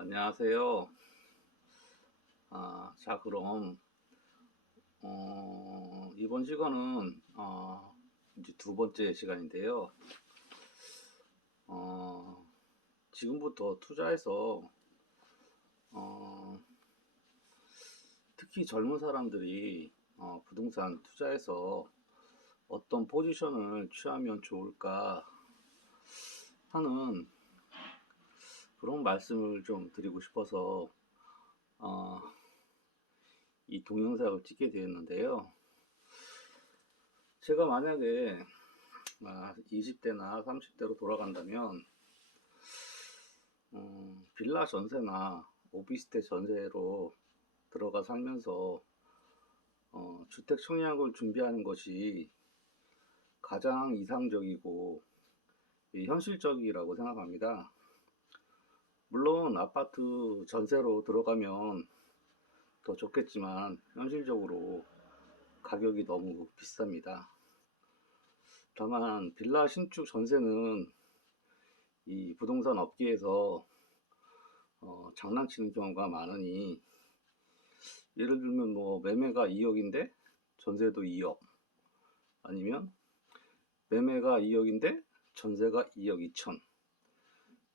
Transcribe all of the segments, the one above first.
안녕하세요. 자, 그럼, 이번 시간은, 이제 두 번째 시간인데요. 어, 지금부터 투자해서, 어, 특히 젊은 사람들이, 부동산 투자해서 어떤 포지션을 취하면 좋을까 하는 그런 말씀을 좀 드리고 싶어서, 어, 이 동영상을 찍게 되었는데요. 제가 만약에 20대나 30대로 돌아간다면 빌라 전세나 오피스텔 전세로 들어가 살면서 주택 청약을 준비하는 것이 가장 이상적이고 현실적이라고 생각합니다. 물론 아파트 전세로 들어가면 더 좋겠지만 현실적으로 가격이 너무 비쌉니다. 다만 빌라 신축 전세는 이 부동산 업계에서 장난치는 경우가 많으니, 예를 들면 뭐 매매가 2억인데 전세도 2억, 아니면 매매가 2억인데 전세가 2억 2천,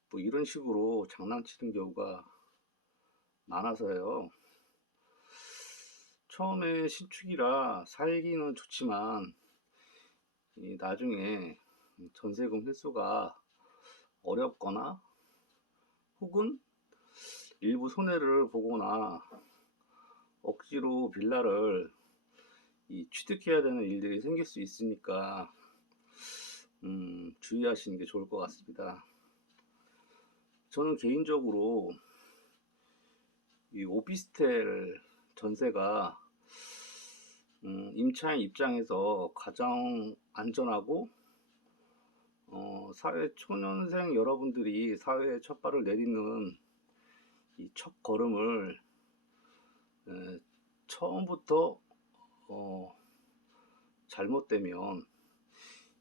뭐 이런 식으로 장난치는 경우가 많아서요. 처음에 신축이라 살기는 좋지만 나중에 전세금 회수가 어렵거나 혹은 일부 손해를 보거나 억지로 빌라를 취득해야 되는 일들이 생길 수 있으니까 주의하시는 게 좋을 것 같습니다. 저는 개인적으로 이 오피스텔 전세가 임차인 입장에서 가장 안전하고 사회 초년생 여러분들이 사회에 첫 발을 내딛는 이 첫 걸음을 처음부터 잘못되면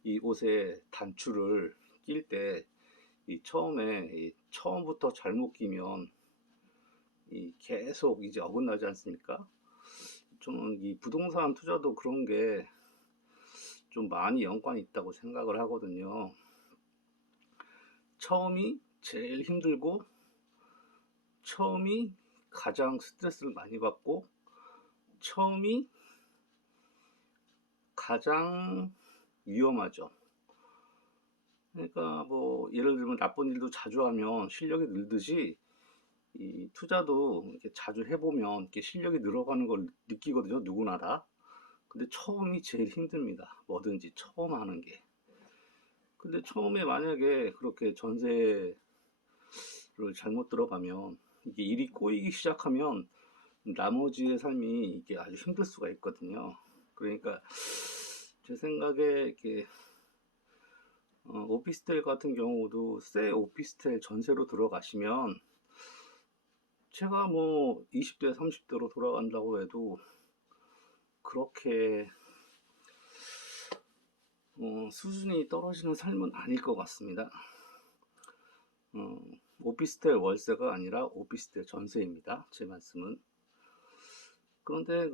이 옷에 단추를 낄 때 처음부터 잘못 끼면 계속 이제 어긋나지 않습니까? 저는 이 부동산 투자도 그런 게 좀 많이 연관이 있다고 생각을 하거든요. 처음이 제일 힘들고 처음이 가장 스트레스를 많이 받고 처음이 가장 위험하죠. 그러니까 뭐 예를 들면 나쁜 일도 자주 하면 실력이 늘듯이 이 투자도 이렇게 자주 해보면 이렇게 실력이 늘어가는 걸 느끼거든요. 누구나 다. 근데 처음이 제일 힘듭니다. 뭐든지 처음 하는 게. 근데 처음에 만약에 그렇게 전세를 잘못 들어가면 이게 일이 꼬이기 시작하면 나머지의 삶이 이게 아주 힘들 수가 있거든요. 그러니까 제 생각에 이렇게 오피스텔 같은 경우도 새 오피스텔 전세로 들어가시면, 제가 뭐 20대 30대로 돌아간다고 해도 그렇게 수준이 떨어지는 삶은 아닐 것 같습니다. 오피스텔 월세가 아니라 오피스텔 전세입니다. 제 말씀은. 그런데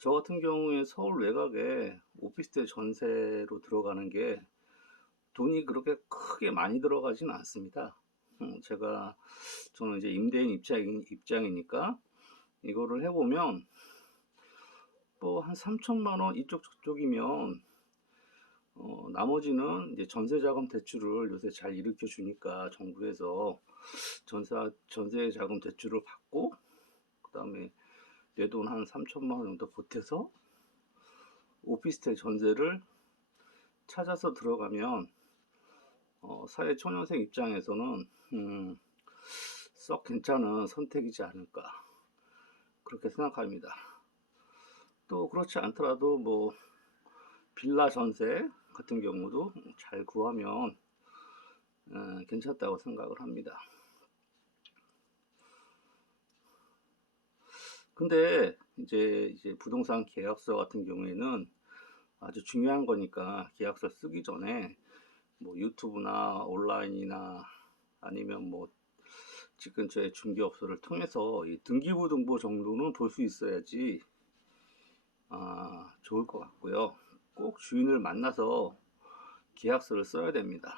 저 같은 경우에 서울 외곽에 오피스텔 전세로 들어가는 게 돈이 그렇게 크게 많이 들어가진 않습니다. 저는 이제 임대인 입장이니까 이거를 해보면 뭐 한 3천만 원 이쪽 저쪽이면 나머지는 이제 전세자금 대출을 요새 잘 일으켜 주니까 정부에서 전세자금 대출을 받고, 그 다음에 내 돈 한 3천만 원 정도 보태서 오피스텔 전세를 찾아서 들어가면 사회 초년생 입장에서는 썩 괜찮은 선택이지 않을까, 그렇게 생각합니다. 또 그렇지 않더라도 뭐 빌라 전세 같은 경우도 잘 구하면 괜찮다고 생각을 합니다. 근데 이제 부동산 계약서 같은 경우에는 아주 중요한 거니까, 계약서 쓰기 전에 뭐 유튜브나 온라인이나 아니면 뭐 집 근처의 중개업소를 통해서 이 등기부등본 정도는 볼 수 있어야지 좋을 것 같고요. 꼭 주인을 만나서 계약서를 써야 됩니다.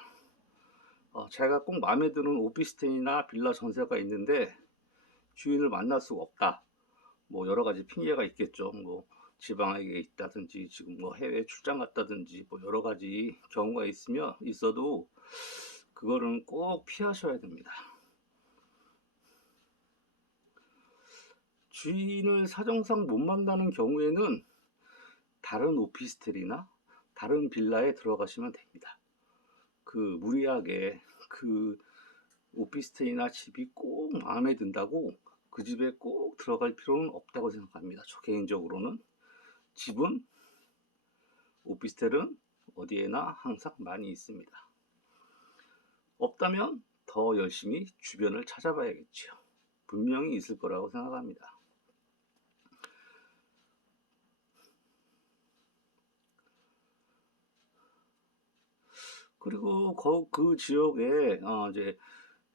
제가 꼭 마음에 드는 오피스텔이나 빌라 전세가 있는데 주인을 만날 수가 없다. 뭐 여러 가지 핑계가 있겠죠. 뭐 지방에 있다든지 지금 뭐 해외 출장 갔다든지 뭐 여러 가지 경우가 있어도 그거는 꼭 피하셔야 됩니다. 주인을 사정상 못 만나는 경우에는 다른 오피스텔이나 다른 빌라에 들어가시면 됩니다. 무리하게 오피스텔이나 집이 꼭 마음에 든다고 그 집에 꼭 들어갈 필요는 없다고 생각합니다. 저 개인적으로는. 집은, 오피스텔은 어디에나 항상 많이 있습니다. 없다면 더 열심히 주변을 찾아봐야겠죠. 분명히 있을 거라고 생각합니다. 그리고 그 지역에 이제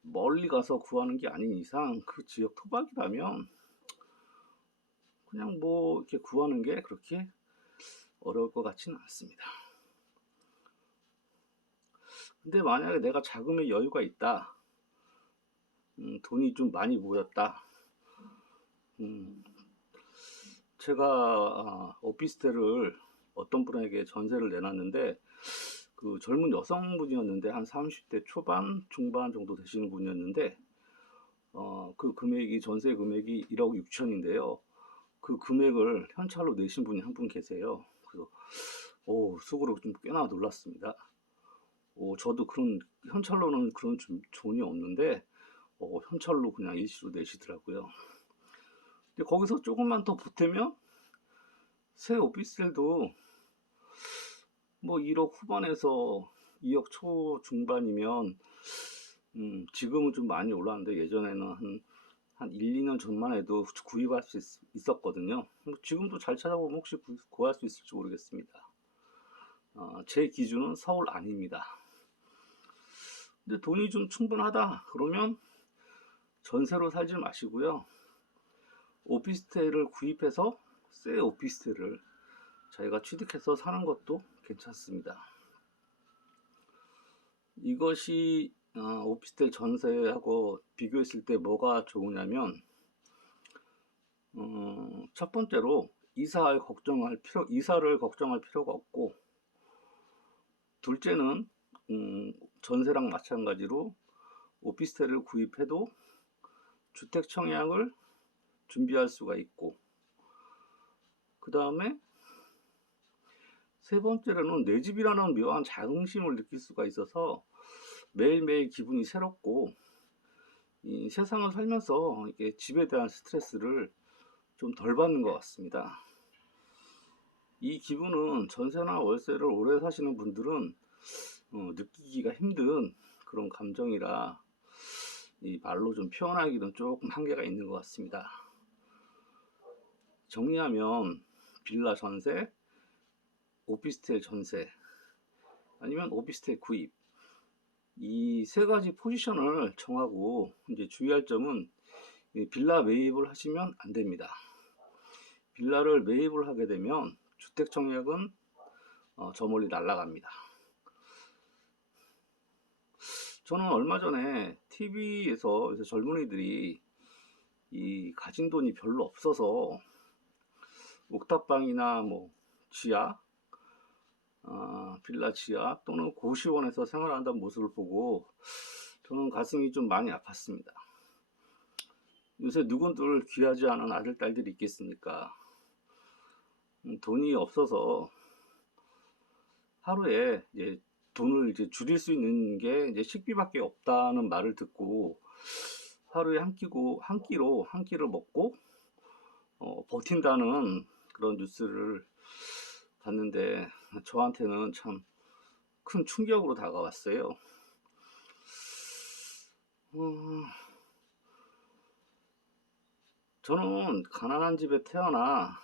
멀리 가서 구하는 게 아닌 이상 그 지역 토박이라면 그냥 뭐 이렇게 구하는 게 그렇게 어려울 것 같지는 않습니다. 근데 만약에 내가 자금의 여유가 있다, 돈이 좀 많이 모였다, 제가 오피스텔을 어떤 분에게 전세를 내놨는데 그 젊은 여성분이었는데 한 30대 초반 중반 정도 되시는 분이었는데 그 금액이 전세 금액이 1억 6천인데요. 그 금액을 현찰로 내신 분이 한 분 계세요. 그래서 속으로 좀 꽤나 놀랐습니다. 저도 그런 현찰로는 그런 돈이 없는데 현찰로 그냥 일시로 내시더라고요. 근데 거기서 조금만 더 보태면 새 오피스텔도 뭐 1억 후반에서 2억 초 중반이면 지금은 좀 많이 올랐는데 예전에는 한 1, 2년 전만 해도 구입할 수 있었거든요. 지금도 잘 찾아보면 혹시 구할 수 있을지 모르겠습니다. 제 기준은 서울 아닙니다. 근데 돈이 좀 충분하다 그러면 전세로 살지 마시고요. 오피스텔을 구입해서 새 오피스텔을 저희가 취득해서 사는 것도 괜찮습니다. 이것이 오피스텔 전세하고 비교했을 때 뭐가 좋으냐면 첫 번째로 이사를 걱정할 필요가 없고, 둘째는 전세랑 마찬가지로 오피스텔을 구입해도 주택 청약을 준비할 수가 있고, 그 다음에 세 번째로는 내 집이라는 묘한 자긍심을 느낄 수가 있어서 매일매일 기분이 새롭고, 이 세상을 살면서 이게 집에 대한 스트레스를 좀 덜 받는 것 같습니다. 이 기분은 전세나 월세를 오래 사시는 분들은 느끼기가 힘든 그런 감정이라 이 말로 좀 표현하기는 조금 한계가 있는 것 같습니다. 정리하면 빌라 전세, 오피스텔 전세, 아니면 오피스텔 구입, 이 세 가지 포지션을 정하고 이제 주의할 점은 빌라 매입을 하시면 안 됩니다. 빌라를 매입을 하게 되면 주택 청약은 저 멀리 날아갑니다. 저는 얼마 전에 TV에서 젊은이들이 이 가진 돈이 별로 없어서 옥탑방이나 뭐 지하, 빌라 지하 또는 고시원에서 생활한다는 모습을 보고 저는 가슴이 좀 많이 아팠습니다. 요새 누군들 귀하지 않은 아들, 딸들이 있겠습니까? 돈이 없어서 하루에 이제 돈을 이제 줄일 수 있는 게 이제 식비밖에 없다는 말을 듣고 하루에 한 끼를 먹고 버틴다는 그런 뉴스를 봤는데 저한테는 참 큰 충격으로 다가왔어요. 저는 가난한 집에 태어나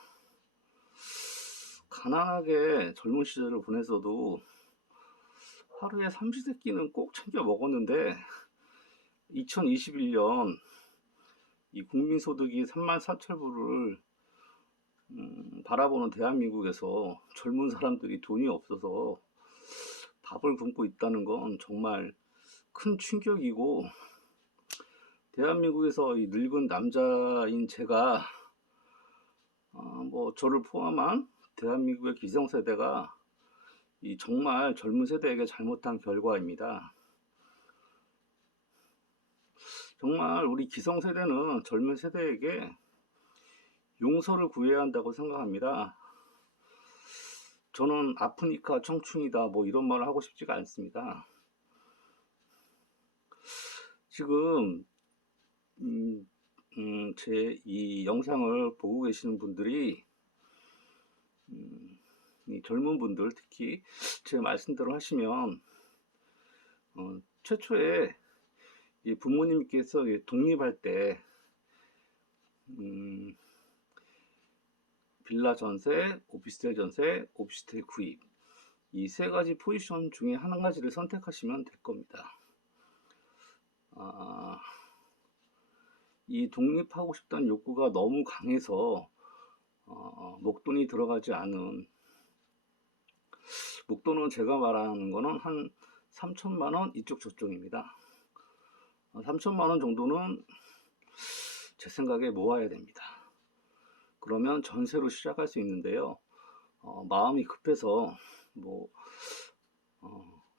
가난하게 젊은 시절을 보내서도 하루에 삼시세끼는 꼭 챙겨 먹었는데 2021년 이 국민소득이 34,000불을 바라보는 대한민국에서 젊은 사람들이 돈이 없어서 밥을 굶고 있다는 건 정말 큰 충격이고, 대한민국에서 이 늙은 남자인 제가 뭐 저를 포함한 대한민국의 기성세대가 이 정말 젊은 세대에게 잘못한 결과입니다. 정말 우리 기성세대는 젊은 세대에게 용서를 구해야 한다고 생각합니다. 저는 아프니까 청춘이다 뭐 이런 말을 하고 싶지가 않습니다. 지금 제 이 영상을 보고 계시는 분들이 이 젊은 분들, 특히 제 말씀대로 하시면 최초에 이 부모님께서 독립할 때 빌라 전세, 오피스텔 전세, 오피스텔 구입, 이 세 가지 포지션 중에 한 가지를 선택하시면 될 겁니다. 이 독립하고 싶다는 욕구가 너무 강해서 목돈이 들어가지 않은, 목돈은 제가 말하는 거는 한 3천만 원 이쪽 저쪽입니다. 3천만 원 정도는 제 생각에 모아야 됩니다. 그러면 전세로 시작할 수 있는데요. 마음이 급해서 뭐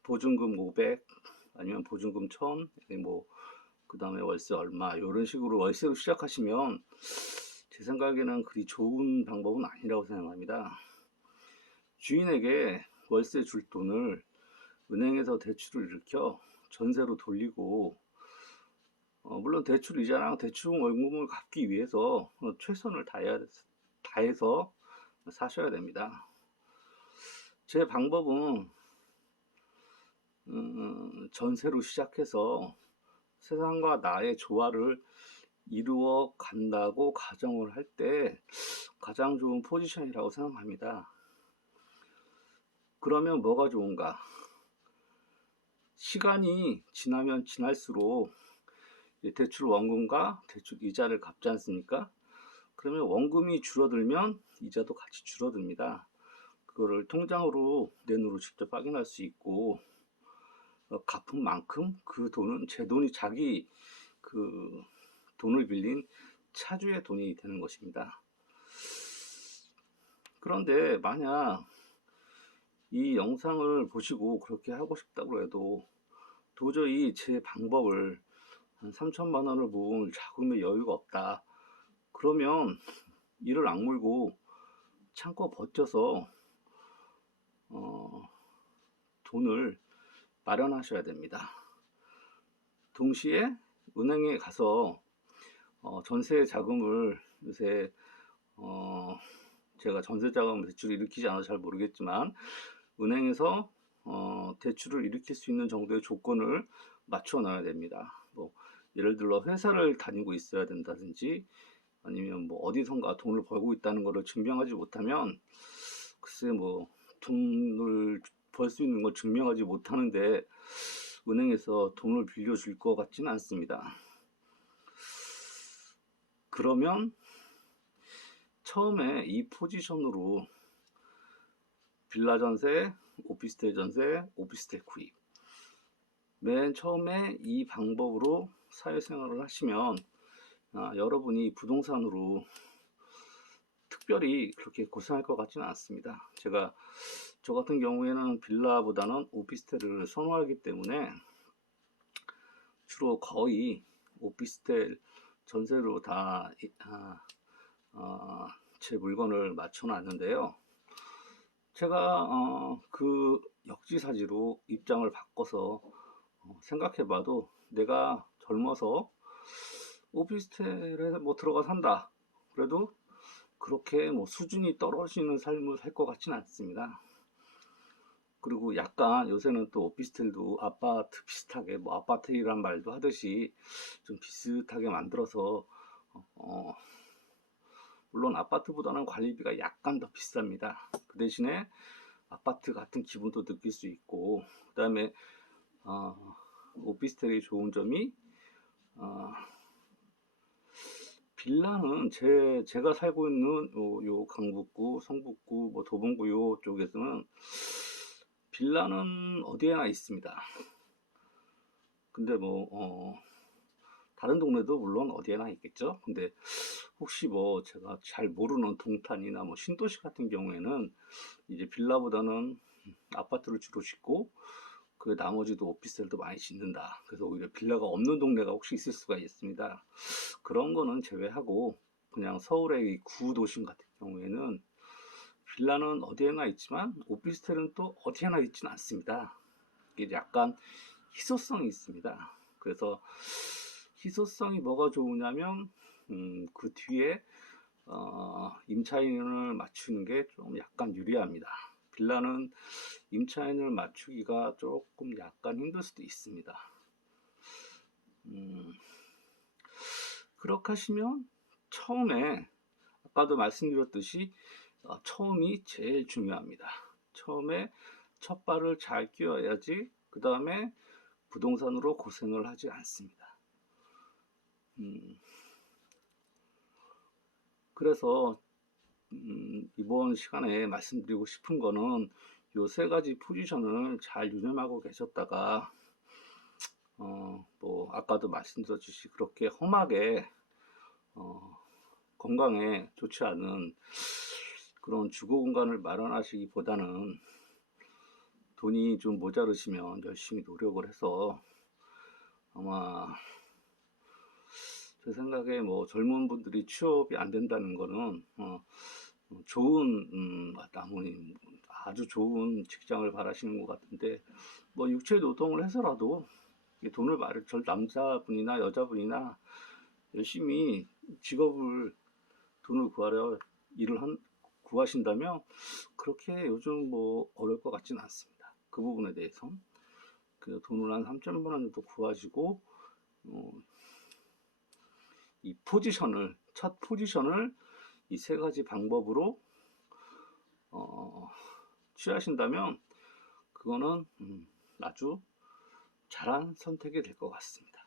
보증금 500 아니면 보증금 1000, 뭐 그 다음에 월세 얼마 이런 식으로 월세로 시작하시면 제 생각에는 그리 좋은 방법은 아니라고 생각합니다. 주인에게 월세 줄 돈을 은행에서 대출을 일으켜 전세로 돌리고, 물론 대출 이자랑 대출 월금을 갚기 위해서 최선을 다해서 사셔야 됩니다. 제 방법은 전세로 시작해서 세상과 나의 조화를 이루어 간다고 가정을 할 때 가장 좋은 포지션이라고 생각합니다. 그러면 뭐가 좋은가? 시간이 지나면 지날수록 대출 원금과 대출 이자를 갚지 않습니까? 그러면 원금이 줄어들면 이자도 같이 줄어듭니다. 그거를 통장으로 내 눈으로 직접 확인할 수 있고, 갚은 만큼 그 돈은 제 돈이 자기 그 돈을 빌린 차주의 돈이 되는 것입니다. 그런데 만약 이 영상을 보시고 그렇게 하고 싶다고 해도 도저히 제 방법을 한 3천만 원을 모을 자금의 여유가 없다, 그러면 이를 악물고 참고 버텨서 돈을 마련하셔야 됩니다. 동시에 은행에 가서 전세 자금을 요새 제가 전세 자금 대출을 일으키지 않아서 잘 모르겠지만 은행에서 대출을 일으킬 수 있는 정도의 조건을 맞춰 놔야 됩니다. 뭐 예를 들어 회사를 다니고 있어야 된다든지, 아니면 뭐 어디선가 돈을 벌고 있다는 것을 증명하지 못하면, 글쎄 뭐 돈을 벌 수 있는 걸 증명하지 못하는데 은행에서 돈을 빌려줄 것 같지는 않습니다. 그러면 처음에 이 포지션으로 빌라 전세, 오피스텔 전세, 오피스텔 구입, 맨 처음에 이 방법으로 사회생활을 하시면 여러분이 부동산으로 특별히 그렇게 고생할 것 같지는 않습니다. 저 같은 경우에는 빌라보다는 오피스텔을 선호하기 때문에 주로 거의 오피스텔 전세로 다 제 물건을 맞춰 놨는데요. 제가 그 역지사지로 입장을 바꿔서 생각해 봐도 내가 젊어서 오피스텔에 뭐 들어가 산다 그래도 그렇게 뭐 수준이 떨어지는 삶을 살 것 같지는 않습니다. 그리고 약간 요새는 또 오피스텔도 아파트 비슷하게, 뭐 아파트이란 말도 하듯이 좀 비슷하게 만들어서 물론 아파트보다는 관리비가 약간 더 비쌉니다. 그 대신에 아파트 같은 기분도 느낄 수 있고, 그 다음에 오피스텔의 좋은 점이 아, 빌라는 제가 살고 있는 요 강북구, 성북구, 뭐 도봉구 요 쪽에서는 빌라는 어디에나 있습니다. 근데 뭐 다른 동네도 물론 어디에나 있겠죠. 근데 혹시 뭐 제가 잘 모르는 동탄이나 뭐 신도시 같은 경우에는 이제 빌라보다는 아파트를 주로 짓고 그 나머지도 오피스텔도 많이 짓는다. 그래서 오히려 빌라가 없는 동네가 혹시 있을 수가 있습니다. 그런 거는 제외하고 그냥 서울의 이 구도심 같은 경우에는 빌라는 어디에나 있지만 오피스텔은 또 어디에나 있지는 않습니다. 이게 약간 희소성이 있습니다. 그래서 희소성이 뭐가 좋으냐면 그 뒤에 임차인을 맞추는 게 좀 약간 유리합니다. 빌라는 임차인을 맞추기가 조금 약간 힘들 수도 있습니다. 그렇게 하시면 처음에 아까도 말씀드렸듯이 처음이 제일 중요합니다. 처음에 첫 발을 잘 끼워야지 그 다음에 부동산으로 고생을 하지 않습니다. 그래서 이번 시간에 말씀드리고 싶은 거는 요 세 가지 포지션을 잘 유념하고 계셨다가 뭐 아까도 말씀드렸듯이 그렇게 험하게 건강에 좋지 않은 그런 주거 공간을 마련하시기보다는 돈이 좀 모자르시면 열심히 노력을 해서 아마 제 생각에 뭐 젊은 분들이 취업이 안 된다는 거는 좋은 아무리 아주 좋은 직장을 바라시는 것 같은데 뭐 육체 노동을 해서라도 돈을 남자분이나 여자분이나 열심히 직업을 돈을 구하려 구하신다면 그렇게 요즘 뭐 어려울 것 같지는 않습니다. 그 부분에 대해서 그 돈을 한 3천만 원 정도 구하시고 이 첫 포지션을 이 세 가지 방법으로 취하신다면 그거는 아주 잘한 선택이 될 것 같습니다.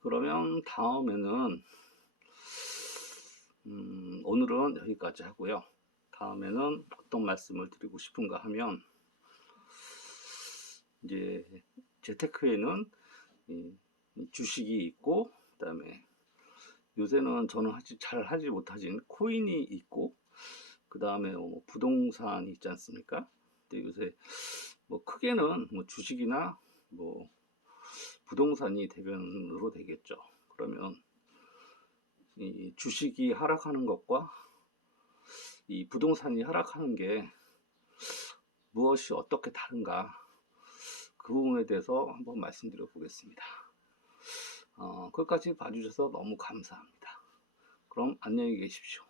그러면 다음에는 오늘은 여기까지 하고요. 다음에는 어떤 말씀을 드리고 싶은가 하면 이제 재테크에는 주식이 있고 그다음에 요새는 저는 잘 하지 못하진 코인이 있고 그 다음에 부동산이 있지 않습니까? 근데 요새 뭐 크게는 뭐 주식이나 뭐 부동산이 대변으로 되겠죠. 그러면 이 주식이 하락하는 것과 이 부동산이 하락하는 게 무엇이 어떻게 다른가 그 부분에 대해서 한번 말씀드려 보겠습니다. 끝까지 봐주셔서 너무 감사합니다. 그럼 안녕히 계십시오.